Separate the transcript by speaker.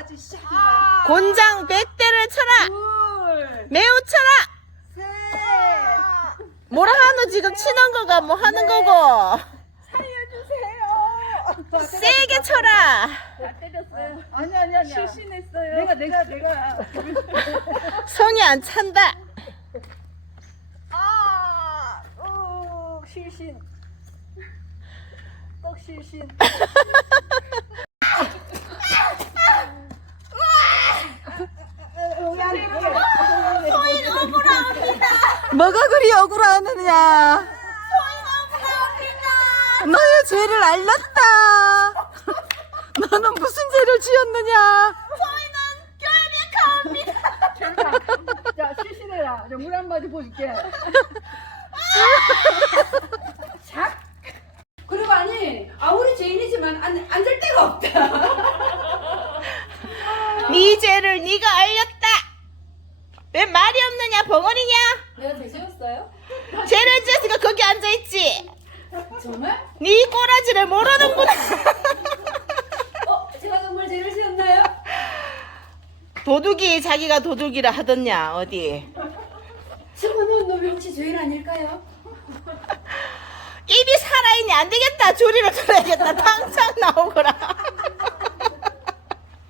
Speaker 1: 다시 시작해봐.
Speaker 2: 곤장 100대를 쳐라.
Speaker 1: 둘,
Speaker 2: 매우 쳐라.
Speaker 1: 셋.
Speaker 2: 뭐라 하노 지금 치는 거가 뭐 하는 거고.
Speaker 1: 살려주세요.
Speaker 2: 세게 쳐라.
Speaker 1: 다 때렸어요. 아니. 실신했어요. 내가.
Speaker 2: 성이 안 찬다.
Speaker 1: 실신. 떡 실신. 소인 억울합니다.
Speaker 2: 뭐가 그리 억울하느냐. 너의 죄를 알렸다. 너는 무슨 죄를 지었느냐.
Speaker 1: 자, 실신해라. 물 한 마디 보여줄게.
Speaker 3: 그리고 아니 아무리 죄인이지만 앉을 데가 없다.
Speaker 2: 네 죄를 네가 알렸다. 왜 말이 없느냐 벙어리냐.
Speaker 3: 내가 죄 지었어요?
Speaker 2: 죄를 지었으니까 거기 앉아있지.
Speaker 3: 정말?
Speaker 2: 네 꼬라지를 모르는구나.
Speaker 3: 제가 정말 죄를 지었나요?
Speaker 2: 도둑이 자기가 도둑이라 하더냐 어디.
Speaker 3: 집어넣은 놈이 혹시 죄인 아닐까요?
Speaker 2: 입이 살아있니 안되겠다. 조리를 들어야겠다. 당장 나오거라.